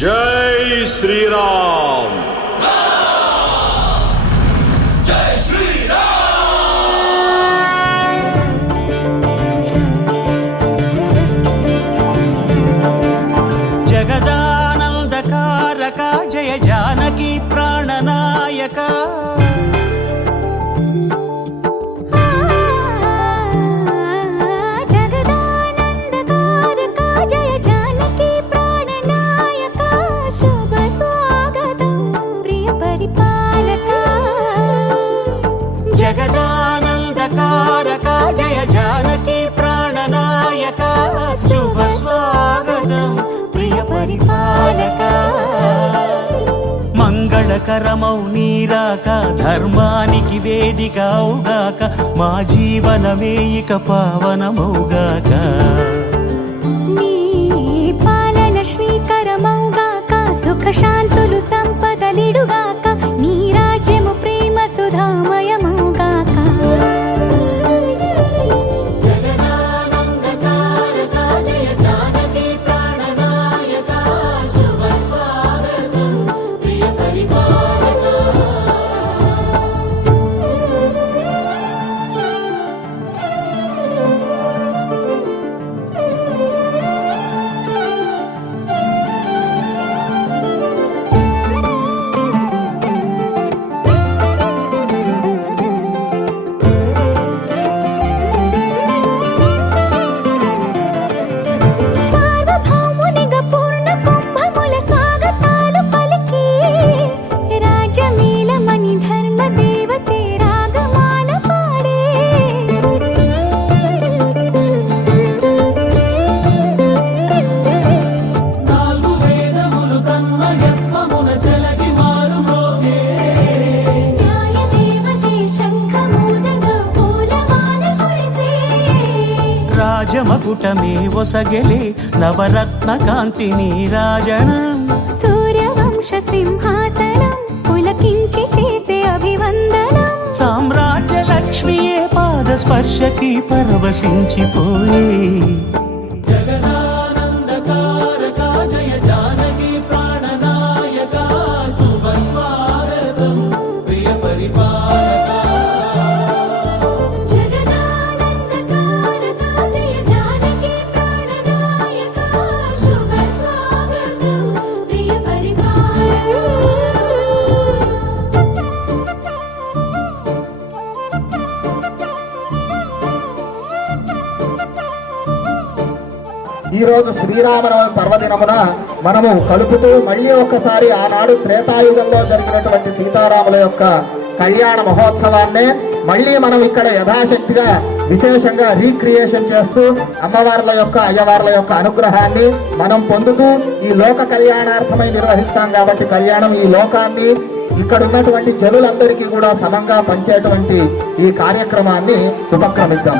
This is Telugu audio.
జై శ్రీరామ్. జై శ్రీరామ్. జగదానందకారక జయ జానకి ప్రాణనాయక. జగదానందకారక జయ జానకి ప్రాణనాయక శుభ స్వాగతం ప్రియ పరిపాలక. మంగళకరమౌ నీరాక ధర్మానికి వేదిక అవుగాక మా జీవనమే ఇక పావనమౌగాక. నీ పాలన శ్రీకరమౌగాక సుఖ శాంతులు సంపదలిడుగాక నీ రాజ్యము ప్రేమ సుధామయమౌగాక. జగదానందకారక జయ జానకి ప్రాణనాయక శుభ స్వాగతం ప్రియ పరిపాలక. రాజమకుటమే ఒసగెలే నవరత్న కాంతి నీరాజనం. సూర్యవంశ సింహాసనం పులకించి చేసే అభివందనం. సామ్రాజ్య లక్ష్మియే పాద స్పర్శకి పరవశించిపోయే. జగదానందకారక జయ జానకి ప్రాణనాయక శుభ స్వాగతం ప్రియ పరిపాలక. ఈ రోజు శ్రీరామనవమి పర్వదినమున మనము కలుపుతూ మళ్ళీ ఒక్కసారి ఆనాడు త్రేతాయుగంలో జరిగినటువంటి సీతారాముల యొక్క కళ్యాణ మహోత్సవాన్నే మళ్ళీ మనం ఇక్కడ యథాశక్తిగా విశేషంగా రీక్రియేషన్ చేస్తూ అమ్మవార్ల యొక్క అయ్యవార్ల యొక్క అనుగ్రహాన్ని మనం పొందుతూ ఈ లోక కళ్యాణార్థమై నిర్వహిస్తాం కాబట్టి కళ్యాణం ఈ లోకాన్ని ఇక్కడ ఉన్నటువంటి జనులందరికీ కూడా సమంగా పంచేటువంటి ఈ కార్యక్రమాన్ని ఉపక్రమిద్దాం.